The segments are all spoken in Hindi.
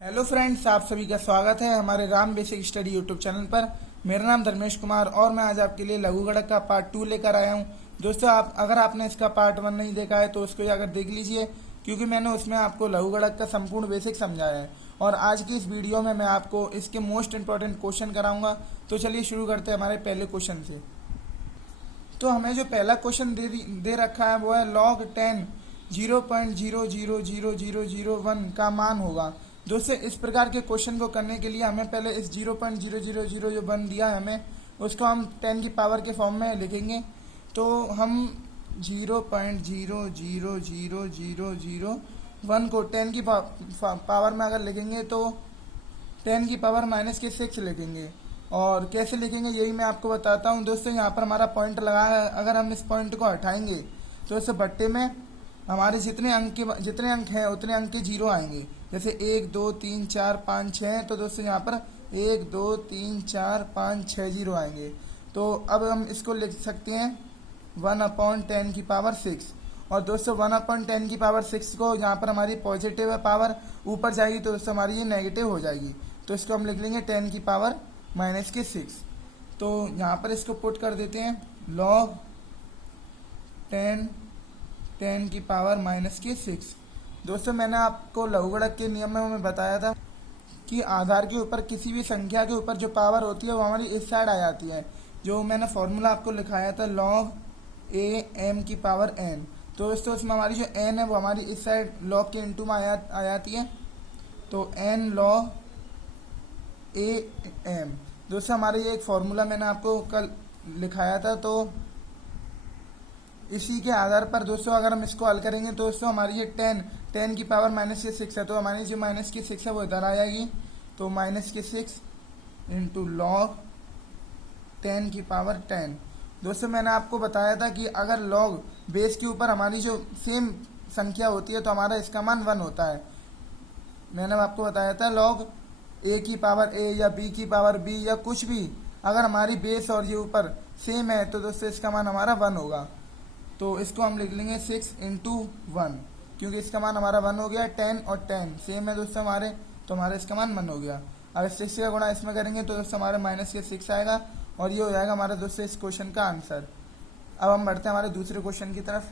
हेलो फ्रेंड्स, आप सभी का स्वागत है हमारे Ram basic study YouTube channel पर। मेरा नाम धर्मेश कुमार और मैं आज आपके लिए लघु गणक का पार्ट 2 लेकर आया हूं। दोस्तों, अगर आपने इसका पार्ट 1 नहीं देखा है तो उसको जाकर देख लीजिए, क्योंकि मैंने उसमें आपको लघु गणक का संपूर्ण बेसिक समझाया है। और आज की इस वीडियो में मैं आपको इसके मोस्ट इंपॉर्टेंट क्वेश्चन कराऊंगा। तो चलिए शुरू करते हैं हमारे पहले क्वेश्चन से। तो हमें जो पहला क्वेश्चन दे रखा है वो है log 10 0.000001 का मान होगा। दोस्तों, इस प्रकार के क्वेश्चन को करने के लिए हमें पहले इस 0.0000 जो 1 दिया है हमें उसको हम 10 की पावर के फॉर्म में लिखेंगे। तो हम 0.000001 को 10 की पावर में अगर लिखेंगे तो 10 की पावर -6 लिखेंगे। और कैसे लिखेंगे यही मैं आपको बताता हूँ। दोस्तों, यहाँ पर हमारा पॉइंट लगा है, अगर हम इस पॉइंट को हटाएंगे तो इस बट्टे में हमारे जितने अंक हैं उतने अंक के 0 आएंगे। जैसे 1 2 3 4 5 6, तो दोस्तों यहाँ पर 1 2 3 4 5 6 0 आएंगे। तो अब हम इसको लिख सकते हैं 1/10 की पावर 6। और दोस्तों 1/10 की पावर 6 को यहाँ पर हमारी पॉजिटिव है पावर, ऊपर जाएगी तो दोस्तों हमारी ये नेगेटिव हो जाएगी। तो इसको हम लिख लेंगे 10 की पावर -6। तो यहाँ पर इसको पुट कर देते हैं log 10 की पावर -6। दोस्तों, मैंने आपको लघु गणक के नियम में बताया था कि आधार के ऊपर किसी भी संख्या के ऊपर जो पावर होती है वो हमारी इस साइड आ जाती है। जो मैंने फॉर्मूला आपको लिखाया था log am की पावर n। तो दोस्तों उसमें हमारी जो n है वो हमारी इस साइड log के इंटू में आ जाती है। तो n log am। दोस्तों, हमारे ये एक फॉर्मूला मैंने आपको कल लिखाया था। तो इसी के आधार पर दोस्तों अगर हम इसको हल करेंगे तो दोस्तों हमारी ये 10 की पावर -6 है, तो हमारी जो -6 है वो इधर आ जाएगी। तो -6 इंटू log 10 की पावर 10। दोस्तों, मैंने आपको बताया था कि अगर log बेस के ऊपर हमारी जो सेम संख्या होती है तो हमारा इसका मान 1 होता है। मैंने आपको बताया था log a की पावर a या b की पावर b या कुछ भी अगर हमारी बेस और ये ऊपर सेम है तो दोस्तों इसका मान हमारा 1 होगा। तो इसको हम लिख लेंगे 6 इंटू 1, क्योंकि इसका मान हमारा 1 हो गया। 10 और 10 सेम है दोस्तों हमारे, तो हमारा इसका मान 1 हो गया। अब 6 का गुणा इसमें करेंगे तो दोस्तों हमारे -6 आएगा और ये हो जाएगा हमारा दोस्तों इस क्वेश्चन का आंसर। अब हम बढ़ते हैं हमारे दूसरे क्वेश्चन की तरफ।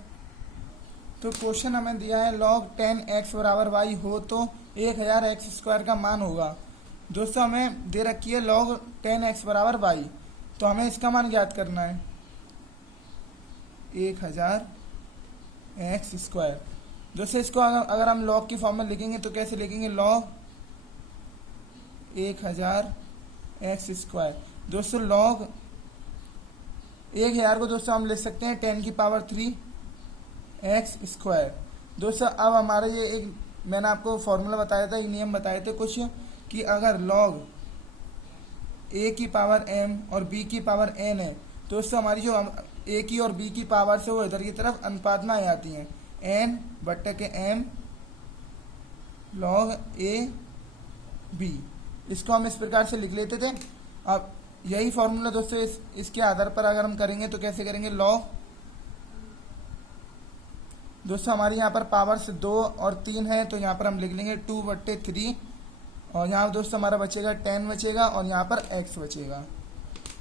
तो क्वेश्चन हमें दिया है log 10x बराबर y हो तो 1000x² का मान होगा। दोस्तों, हमें दे रखी है log 10x बराबर y, तो हमें इसका मान ज्ञात करना है 1000x²। दोस्तों, इसको अगर हम log की फॉर्म में लिखेंगे तो कैसे लिखेंगे log 1000x²। दोस्तों log 1000 को दोस्तों हम लिख सकते हैं 10 की पावर 3x²। दोस्तों, अब हमारे ये एक मैंने आपको फॉर्मूला बताया था, एक नियम बताए थे कुछ, कि अगर log a की पावर m और b की पावर n है तो दोस्तों हमारी जो a की और b की पावर से वो इधर की तरफ अनुपात में आ जाती हैं, n/m log a b। इसको हम इस प्रकार से लिख लेते थे। अब यही फॉर्मूला दोस्तों इसके आधार पर अगर हम करेंगे तो कैसे करेंगे log। दोस्तों, हमारी यहाँ पर पावर से 2 और 3 है, तो यहाँ पर हम लिख लेंगे 2/3। और यहाँ दोस्तों हमारा बचेगा 10 बचेगा और यहाँ पर x बचेगा।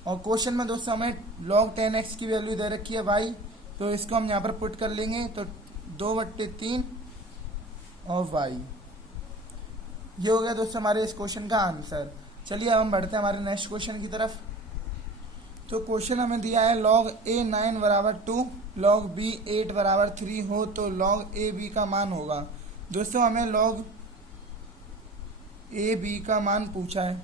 और क्वेश्चन में दोस्तों हमें log 10x की वैल्यू दे रखी है y, तो इसको हम यहाँ पर पुट कर लेंगे तो 2/3 और y। ये हो गया दोस्तों हमारे इस क्वेश्चन का आंसर। चलिए अब हम बढ़ते हैं हमारे नेक्स्ट क्वेश्चन की तरफ। तो क्वेश्चन हमें दिया है log a9 बराबर 2 log b8 बराबर 3 हो तो log ab का मान होगा। दोस्तों, हमें log ab का मान पूछा है,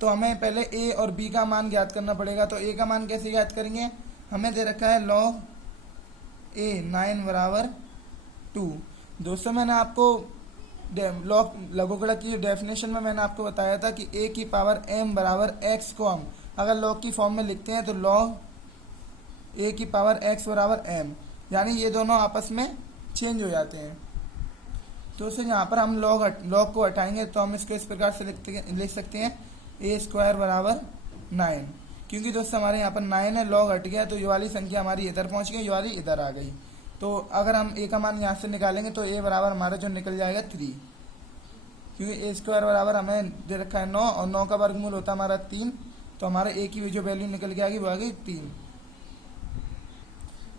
तो हमें पहले a और b का मान ज्ञात करना पड़ेगा। तो a का मान कैसे ज्ञात करेंगे, हमें दे रखा है log a9 बराबर 2। दोस्तों, मैंने आपको लघु गणक की डेफिनेशन में मैंने आपको बताया था कि a की पावर m बराबर x को हम अगर log की फॉर्म में लिखते हैं तो log a की पावर x बराबर m, यानी ये दोनों आपस में चेंज हो जाते हैं। तो उसे यहाँ पर हम log को हटाएंगे तो हम इसको इस प्रकार से लिख सकते हैं a² बराबर 9, क्योंकि दोस्तों हमारे यहाँ पर 9 है, log हट गया तो ये वाली संख्या हमारी इधर पहुँच गई, ये वाली इधर आ गई। तो अगर हम a का मान यहाँ से निकालेंगे तो a बराबर हमारा जो निकल जाएगा 3। क्योंकि ए स्क्वायर बराबर हमें दे रखा है 9 और 9 का वर्गमूल होता है हमारा 3, तो हमारे ए की जो वैल्यू निकल के आ गई वो आ गई 3।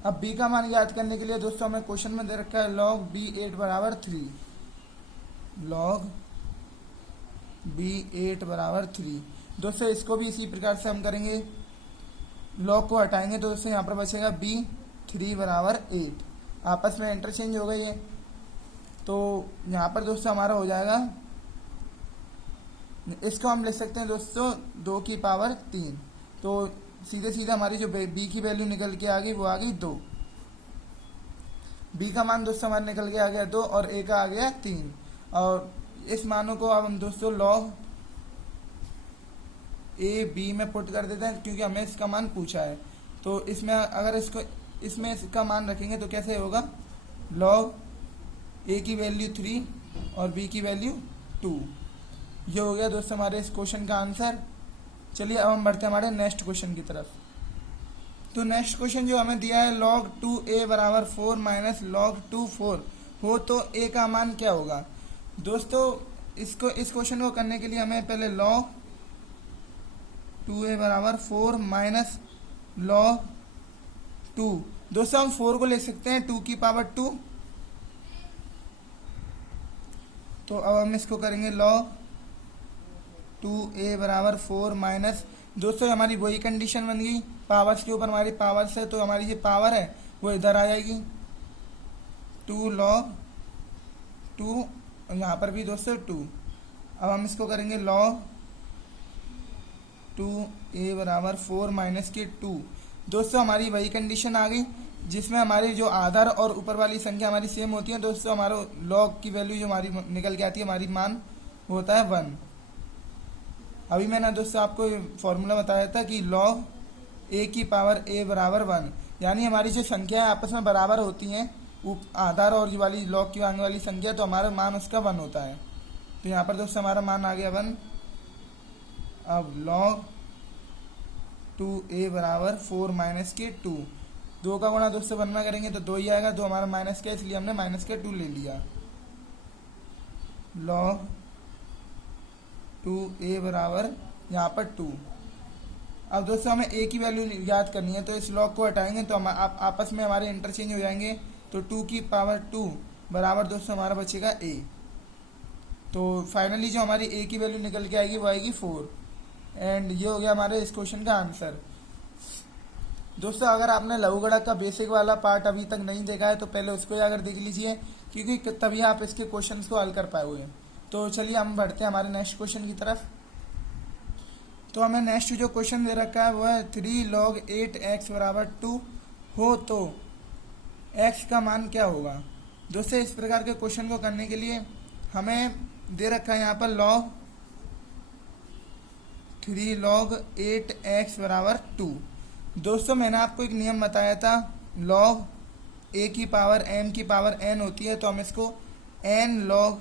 अब बी का मान याद करने के लिए दोस्तों हमें क्वेश्चन में दे रखा है log b8 बराबर 3, log b8 बराबर 3। दोस्तों इसको भी इसी प्रकार से हम करेंगे, log को हटाएंगे तो दोस्तों यहाँ पर बचेगा b3 बराबर 8, आपस में इंटरचेंज हो गई है। तो यहाँ पर दोस्तों हमारा हो जाएगा, इसको हम लिख सकते हैं दोस्तों 2 की पावर 3, तो सीधे सीधे हमारी जो b की वैल्यू निकल के आ गई वो आ गई 2। b का मान दोस्तों हमारे निकल के आ गया 2 और a का आ गया 3, और इस मानों को अब हम दोस्तों log a b में पुट कर देते हैं क्योंकि हमें इसका मान पूछा है। तो इसमें अगर इसमें इसका मान रखेंगे तो कैसे होगा, log a की वैल्यू 3 और b की वैल्यू 2। ये हो गया दोस्तों हमारे इस क्वेश्चन का आंसर। चलिए अब हम बढ़ते हैं हमारे नेक्स्ट क्वेश्चन की तरफ। तो नेक्स्ट क्वेश्चन जो हमें दिया है log 2a बराबर 4 माइनस log 2 4 हो तो a का मान क्या होगा। दोस्तों इस क्वेश्चन को करने के लिए हमें पहले log 2a बराबर 4 माइनस log 2, दोस्तों हम 4 को ले सकते हैं 2 की पावर 2, तो अब हम इसको करेंगे log 2a बराबर 4 माइनस, दोस्तों हमारी वही कंडीशन बन गई, पावर्स के ऊपर हमारी पावर्स है तो हमारी ये पावर है वो इधर आ जाएगी 2 log 2, और यहाँ पर भी दोस्तों 2। अब हम इसको करेंगे log 2a बराबर 4 माइनस के 2। दोस्तों हमारी वही कंडीशन आ गई जिसमें हमारी जो आधार और ऊपर वाली संख्या हमारी सेम होती है। दोस्तों हमारा log की वैल्यू जो हमारी निकल के आती है हमारी मान होता है 1। अभी मैंने दोस्तों आपको फॉर्मूला बताया था कि log a की पावर a बराबर 1, यानी हमारी जो संख्या है आपस में बराबर होती हैं, आधार और ये वाली log की आने वाली संख्या, तो हमारा मान उसका 1 होता है। तो यहाँ पर दोस्तों हमारा मान आ गया 1। अब log 2a बराबर 4 माइनस के 2, 2 का गुणा दोस्तों 1 में करेंगे तो 2 ही आएगा, 2 हमारा माइनस का इसलिए हमने माइनस के 2 ले लिया। log 2a बराबर यहाँ पर 2। अब दोस्तों हमें a की वैल्यू याद करनी है तो इस log को हटाएंगे तो हम आपस में हमारे इंटरचेंज हो जाएंगे, तो 2 की पावर 2 बराबर दोस्तों हमारा बचेगा a। तो फाइनली जो हमारी a की वैल्यू निकल के आएगी वो आएगी 4, एंड ये हो गया हमारे इस क्वेश्चन का आंसर। दोस्तों अगर आपने लघुगणक का बेसिक वाला पार्ट अभी तक नहीं देखा है तो पहले उसको अगर देख लीजिए, क्योंकि तभी आप इसके क्वेश्चंस को हल कर पाओगे। तो चलिए हम बढ़ते हैं हमारे नेक्स्ट क्वेश्चन की तरफ। तो हमें नेक्स्ट जो क्वेश्चन दे रखा है वो है 3 log 8x बराबर 2 हो तो x का मान क्या होगा। दोस्तों इस प्रकार के क्वेश्चन को करने के लिए हमें दे रखा है यहाँ पर log 3 log 8x बराबर 2। दोस्तों मैंने आपको एक नियम बताया था, log a की पावर m की पावर n होती है, तो हम इसको n log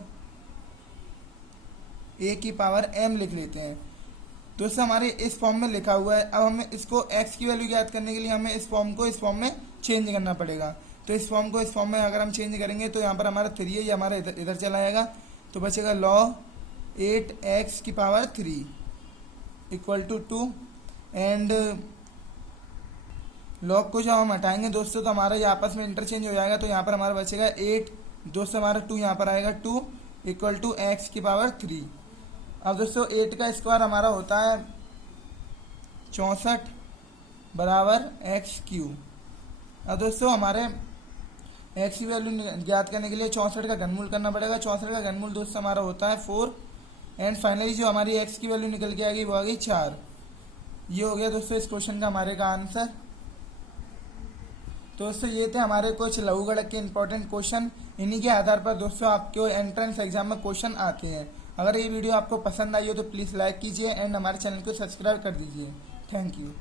a की पावर m लिख लेते हैं। दोस्तों हमारे इस फॉर्म में लिखा हुआ है। अब हमें इसको x की वैल्यू ज्ञात करने के लिए हमें इस फॉर्म को इस फॉर्म में चेंज करना पड़ेगा। तो इस फॉर्म को इस फॉर्म में अगर हम चेंज करेंगे तो यहाँ पर हमारा 3 है, ये हमारा इधर चला जाएगा, तो बचेगा log 8x की power 3 equal to 2, and log को जब हम हटाएंगे दोस्तों तो हमारा ये आपस में इंटरचेंज हो जाएगा, तो यहाँ पर हमारा बचेगा 8, दोस्तों हमारा 2 यहाँ पर आएगा 2 इक्वल टू x की पावर 3। अब दोस्तों 8 का स्क्वायर हमारा होता है 64 बराबर x³। अब दोस्तों हमारे x की वैल्यू ज्ञात करने के लिए 64 का घनमूल करना पड़ेगा। 64 का घनमूल दोस्तों हमारा होता है 4, एंड फाइनली जो हमारी x की वैल्यू निकल के आ गई वो आ गई 4। ये हो गया दोस्तों इस क्वेश्चन का हमारे का आंसर। दोस्तों ये थे हमारे कुछ लघुगणक के इंपॉर्टेंट क्वेश्चन, इन्हीं के आधार पर दोस्तों आपके एंट्रेंस एग्जाम में क्वेश्चन आते हैं। अगर ये वीडियो आपको पसंद आई हो तो प्लीज़ लाइक कीजिए एंड हमारे चैनल को सब्सक्राइब कर दीजिए। Thank you.